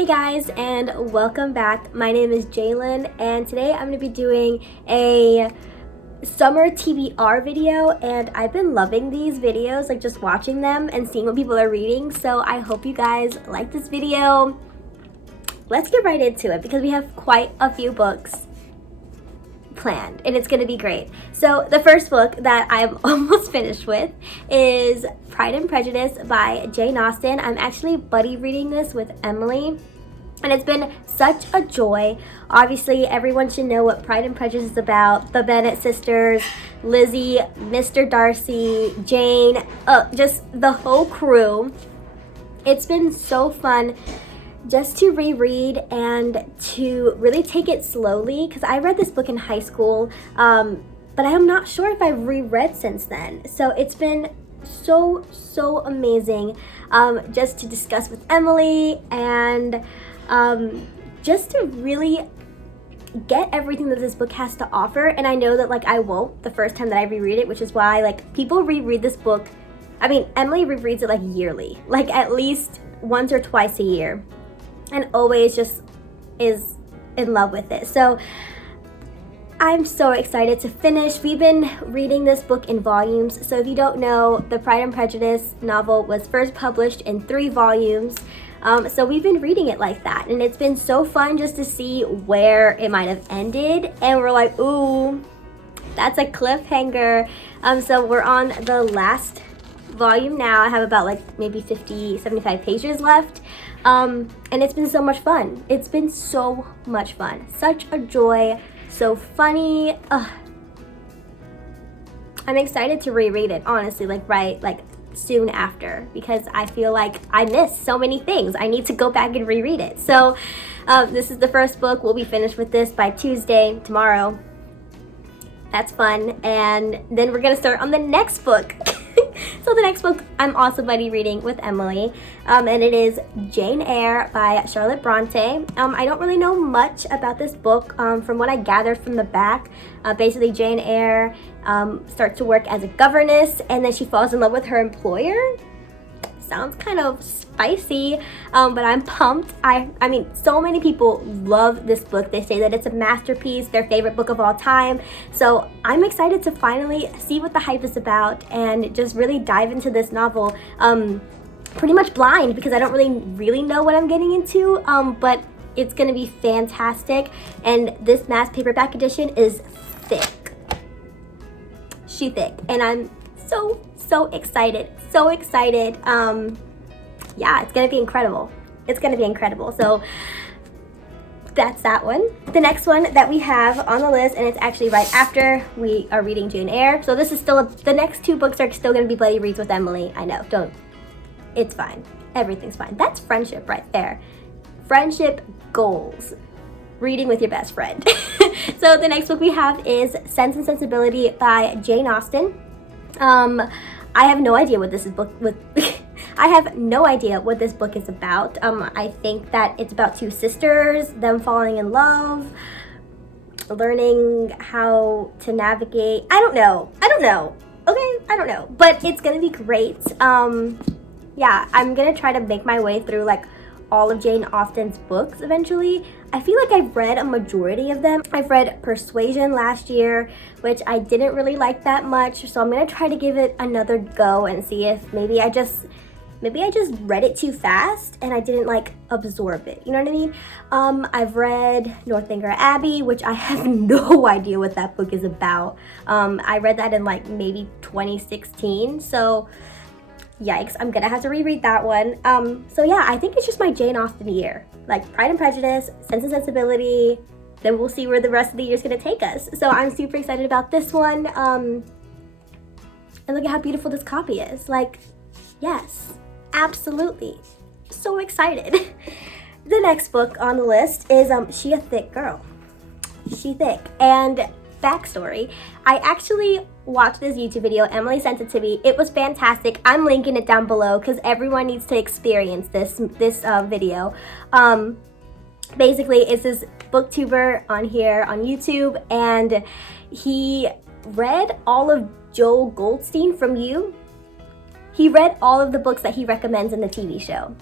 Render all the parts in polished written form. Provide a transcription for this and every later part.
Hey guys, and welcome back. My name is Jalen, and today I'm going to be doing a summer TBR video, and I've been loving these videos, like just watching them and seeing what people are reading, so I hope you guys like this video. Let's get right into it because we have quite a few books planned and it's going to be great. So the first book that I'm almost finished with is Pride and Prejudice by Jane Austen. I'm actually buddy reading this with Emily, and it's been such a joy. Obviously, everyone should know what Pride and Prejudice is about. The Bennet sisters, Lizzie, Mr. Darcy, Jane, just the whole crew. It's been so fun just to reread and to really take it slowly, because I read this book in high school, but I am not sure if I've reread since then. So it's been so amazing just to discuss with Emily and just to really get everything that this book has to offer. And I know that I won't the first time that I reread it, which is why people reread this book. I mean, Emily rereads it yearly, at least once or twice a year, and always just is in love with it. So I'm so excited to finish. We've been reading this book in volumes. So if you don't know, the Pride and Prejudice novel was first published in 3 volumes. So we've been reading it like that, and it's been so fun just to see where it might have ended, and we're like, ooh, that's a cliffhanger. So we're on the last volume now. I have about maybe 50-75 pages left, and it's been so much fun. It's been so much fun, such a joy, so funny. I'm excited to reread it, honestly, soon after, because I feel like I missed so many things. I need to go back and reread it. So this is the first book. We'll be finished with this by Tuesday, tomorrow. That's fun. And then we're gonna start on the next book. So the next book I'm also buddy reading with Emily, and it is Jane Eyre by Charlotte Bronte. I don't really know much about this book. From what I gathered from the back, basically Jane Eyre starts to work as a governess, and then she falls in love with her employer. Sounds kind of spicy, but I'm pumped. I mean, so many people love this book. They say that it's a masterpiece, their favorite book of all time. So I'm excited to finally see what the hype is about and just really dive into this novel. Pretty much blind, because I don't really know what I'm getting into, but it's gonna be fantastic. And this mass paperback edition is thick. She thick, and I'm so excited. Yeah, it's gonna be incredible. So that's that one. The next one that we have on the list, and it's actually right after we are reading Jane Eyre, so this is still the next 2 books are still gonna be buddy reads with Emily. I know, it's fine, everything's fine. That's friendship right there. Friendship goals, reading with your best friend. So the next book we have is Sense and Sensibility by Jane Austen. I have no idea what this book I have no idea what this book is about. I think that it's about 2 sisters, them falling in love, learning how to navigate. I don't know. Okay, I don't know. But it's gonna be great. Yeah, I'm gonna try to make my way through all of Jane Austen's books eventually. I feel like I've read a majority of them. I've read Persuasion last year, which I didn't really like that much, so I'm gonna try to give it another go and see if maybe I just read it too fast and I didn't absorb it, you know what I mean? I've read Northanger Abbey, which I have no idea what that book is about. I read that in maybe 2016, so yikes, I'm gonna have to reread that one. So yeah, I think it's just my Jane Austen year. Pride and Prejudice, Sense and Sensibility, then we'll see where the rest of the year is gonna take us. So I'm super excited about this one. And look at how beautiful this copy is. Yes, absolutely. So excited. The next book on the list is She a Thick Girl. She thick. And backstory, I actually watched this YouTube video. Emily sent it to me. It was fantastic. I'm linking it down below because everyone needs to experience this video. Basically, it's this booktuber on here on YouTube, and he read all of Joel Goldstein from You. He read all of the books that he recommends in the TV show.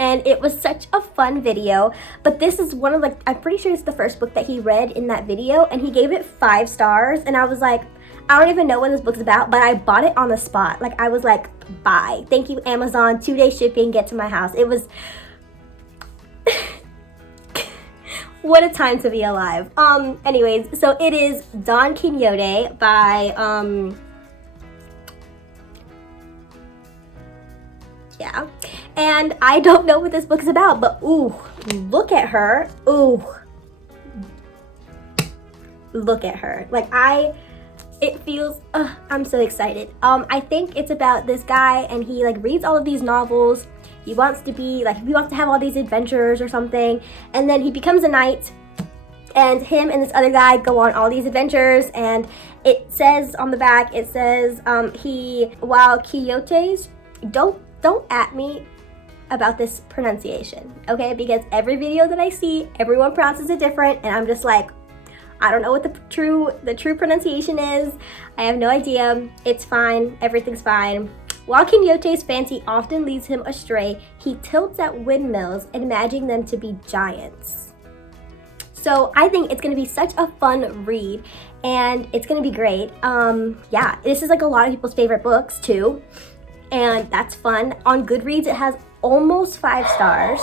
and it was such a fun video. But this is one of, like, I'm pretty sure it's the first book that he read in that video, and he gave it 5 stars, and I was like, I don't even know what this book's about, but I bought it on the spot. Like, I was like, bye. Thank you, Amazon. 2-day shipping, get to my house. It was what a time to be alive. Anyways, so it is Don Quixote by yeah, and I don't know what this book is about, but ooh, look at her. Ooh, look at her. Like, it feels, I'm so excited. I think it's about this guy, and he like reads all of these novels. He wants to have all these adventures or something, and then he becomes a knight, and him and this other guy go on all these adventures, and it says on the back, it says, while quixotes, don't at me about this pronunciation, okay? Because every video that I see, everyone pronounces it different, and I'm just like, I don't know what the true pronunciation is. I have no idea. It's fine. Everything's fine. While Quixote's fancy often leads him astray, he tilts at windmills, imagining them to be giants. So I think it's going to be such a fun read, and it's going to be great. Yeah, this is like a lot of people's favorite books too, and that's fun. On Goodreads, it has almost 5 stars.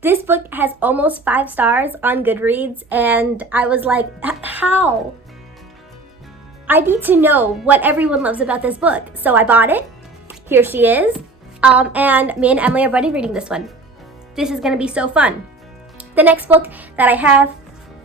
This book has almost 5 stars on Goodreads, and I was like, how? I need to know what everyone loves about this book. So I bought it. Here she is. And me and Emily are already reading this one. This is going to be so fun. The next book that I have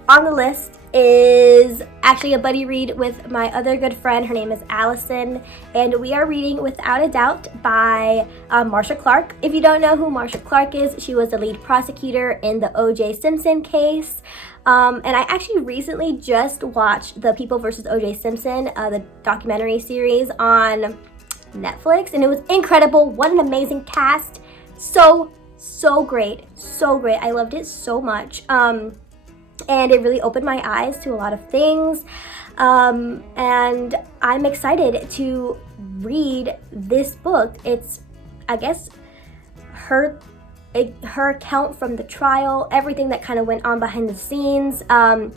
on the list is actually a buddy read with my other good friend. Her name is Allison, and we are reading Without a Doubt by Marcia Clark. If you don't know who Marcia Clark is, she was the lead prosecutor in the O.J. Simpson case. And I actually recently just watched the People vs. O.J. Simpson, the documentary series on Netflix, and it was incredible. What an amazing cast. So great. So great. I loved it so much. And it really opened my eyes to a lot of things. And I'm excited to read this book. It's, I guess, her account from the trial, everything that kind of went on behind the scenes. I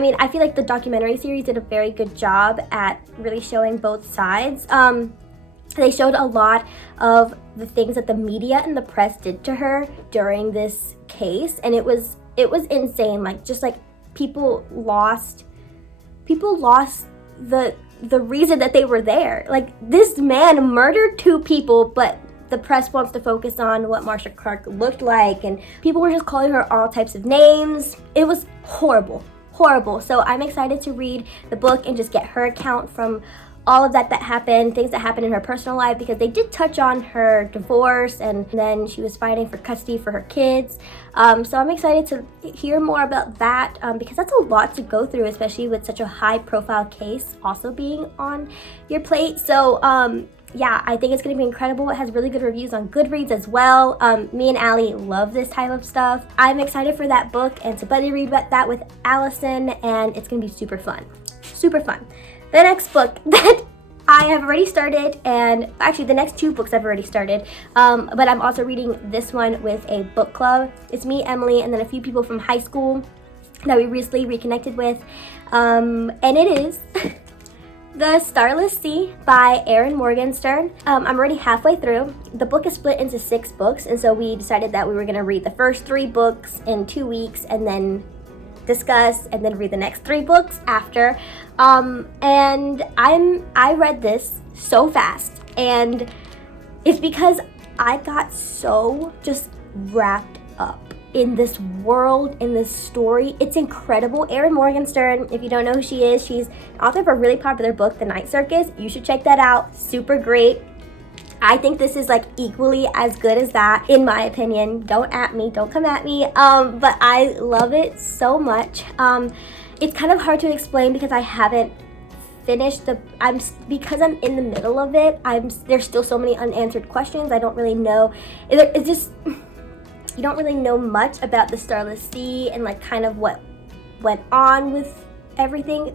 mean, I feel like the documentary series did a very good job at really showing both sides. They showed a lot of the things that the media and the press did to her during this case, and it was insane. Like, just like people lost the reason that they were there. Like, this man murdered 2 people, but the press wants to focus on what Marcia Clark looked like, and people were just calling her all types of names. It was horrible. So I'm excited to read the book and just get her account from all of that happened, things that happened in her personal life, because they did touch on her divorce, and then she was fighting for custody for her kids. So I'm excited to hear more about that, because that's a lot to go through, especially with such a high profile case also being on your plate. So yeah, I think it's going to be incredible. It has really good reviews on Goodreads as well. Me and Allie love this type of stuff. I'm excited for that book and to buddy read that with Allison, and it's going to be super fun. The next book that I have already started, and actually the next 2 books I've already started, but I'm also reading this one with a book club. It's me, Emily, and then a few people from high school that we recently reconnected with, and it is The Starless Sea by Erin Morgenstern. I'm already halfway through. The book is split into 6 books, and so we decided that we were going to read the first 3 books in 2 weeks, and then discuss and then read the next 3 books after. And I read this so fast, and it's because I got so just wrapped up in this world, in this story. It's incredible. Erin Morgenstern, if you don't know who she is, she's author of a really popular book, The Night Circus. You should check that out. Super great. I think this is like equally as good as that, in my opinion. Don't come at me. But I love it so much. It's kind of hard to explain because I haven't finished because I'm in the middle of it. There's still so many unanswered questions. I don't really know. It's just, you don't really know much about the Starless Sea and like kind of what went on with everything.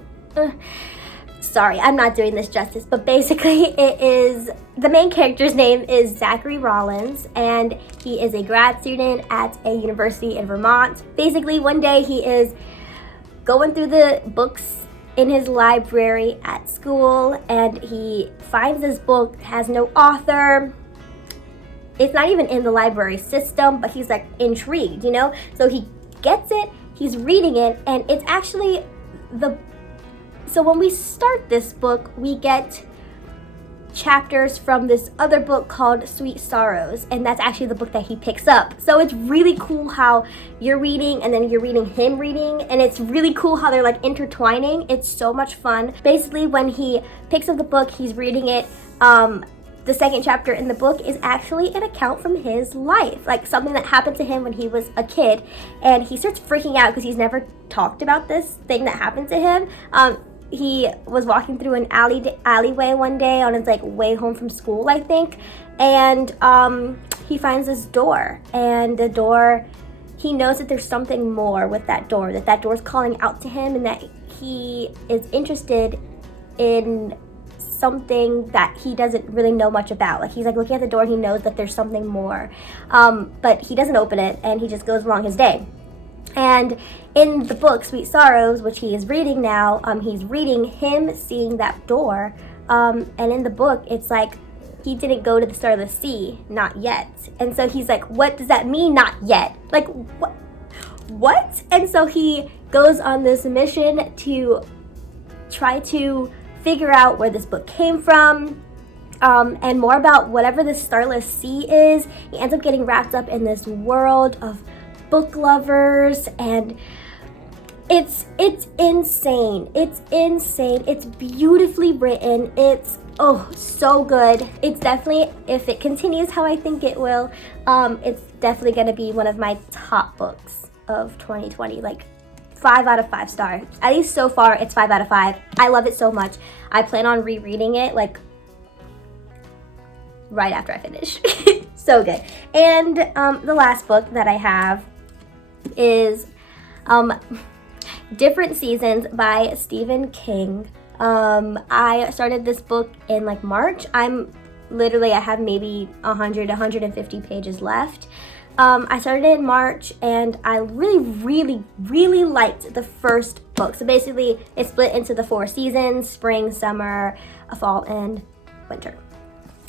sorry, I'm not doing this justice, but basically it is, the main character's name is Zachary Rollins, and he is a grad student at a university in Vermont. Basically, one day he is going through the books in his library at school, and he finds this book, has no author. It's not even in the library system, but he's like intrigued, you know? So he gets it, he's reading it, and it's actually so when we start this book, we get chapters from this other book called Sweet Sorrows, and that's actually the book that he picks up. So it's really cool how you're reading and then you're reading him reading, and it's really cool how they're like intertwining. It's so much fun. Basically, when he picks up the book, he's reading it. The second chapter in the book is actually an account from his life, like something that happened to him when he was a kid, and he starts freaking out because he's never talked about this thing that happened to him. He was walking through an alleyway one day on his like way home from school, I think, and he finds this door, and the door, he knows that there's something more with that that door's calling out to him, and that he is interested in something that he doesn't really know much about. Like, he's like looking at the door and he knows that there's something more, but he doesn't open it, and he just goes along his day. And in the book Sweet Sorrows, which he is reading now, he's reading him seeing that door, and in the book it's like he didn't go to the starless sea, not yet. And so he's like, what does that mean, not yet? Like, what? And so he goes on this mission to try to figure out where this book came from, and more about whatever this starless sea is. He ends up getting wrapped up in this world of book lovers, and it's insane. It's beautifully written. It's so good. It's definitely, if it continues how I think it will, it's definitely gonna be one of my top books of 2020. Like, 5 out of 5 stars. At least so far, it's 5 out of 5. I love it so much. I plan on rereading it like right after I finish. So good. And the last book that I have is Different Seasons by Stephen King. I started this book in like March. I have maybe 150 pages left. I started in March, and I really liked the first book. So basically, it's split into the 4 seasons: spring, summer, fall, and winter.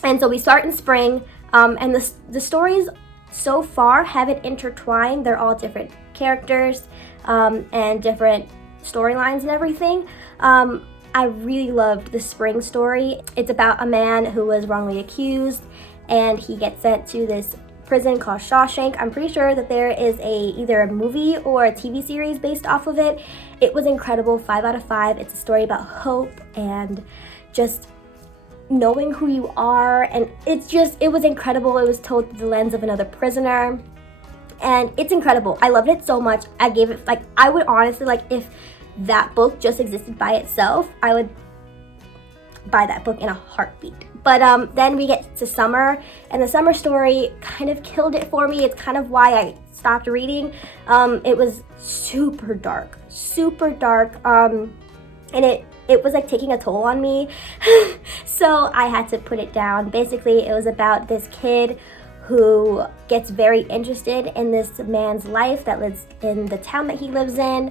And so we start in spring, and the stories so far haven't intertwined. They're all different characters, and different storylines and everything. I really loved the spring story. It's about a man who was wrongly accused, and he gets sent to this prison called Shawshank. I'm pretty sure that there is either a movie or a TV series based off of it. It was incredible. 5 out of 5. It's a story about hope and just knowing who you are, and it was incredible. It was told through the lens of another prisoner, and it's incredible. I loved it so much. I gave it, like, I would honestly, like, if that book just existed by itself, I would buy that book in a heartbeat. But then we get to summer, and the summer story kind of killed it for me. It's kind of why I stopped reading. It was super dark, and it was like taking a toll on me. So I had to put it down. Basically, it was about this kid who gets very interested in this man's life that lives in the town that he lives in.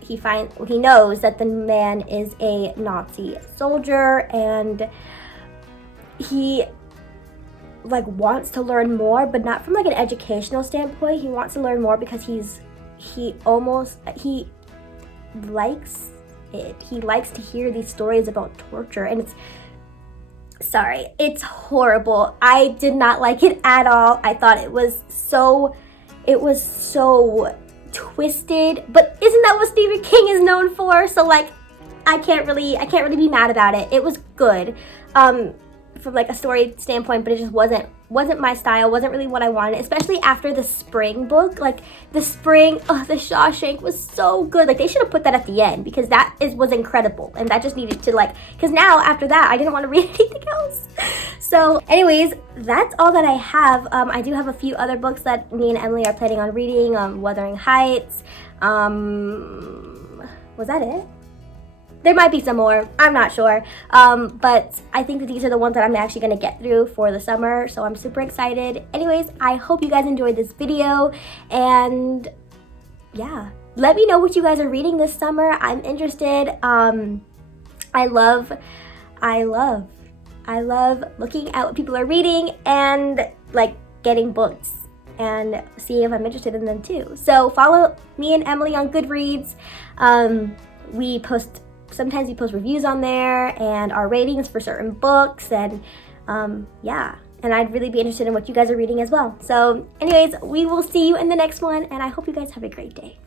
He knows that the man is a Nazi soldier, and he like wants to learn more, but not from like an educational standpoint. He wants to learn more because he likes it. He likes to hear these stories about torture, and it's horrible. I did not like it at all. I thought it was so twisted, but isn't that what Stephen King is known for? So like, I can't really be mad about it. It was good from like a story standpoint, but it just wasn't my style, wasn't really what I wanted, especially after the spring book. Like the Shawshank was so good. Like they should have put that at the end, because was incredible, and that just needed to, like, because now after that I didn't want to read anything else. So anyways, that's all that I have. I do have a few other books that me and Emily are planning on reading. Wuthering Heights. Was that it? There might be some more, I'm not sure, but I think that these are the ones that I'm actually going to get through for the summer, so I'm super excited. Anyways, I hope you guys enjoyed this video, and yeah, let me know what you guys are reading this summer. I'm interested. I love looking at what people are reading and like getting books and seeing if I'm interested in them too. So follow me and Emily on Goodreads. Sometimes we post reviews on there and our ratings for certain books, and yeah, and I'd really be interested in what you guys are reading as well. So anyways, we will see you in the next one, and I hope you guys have a great day.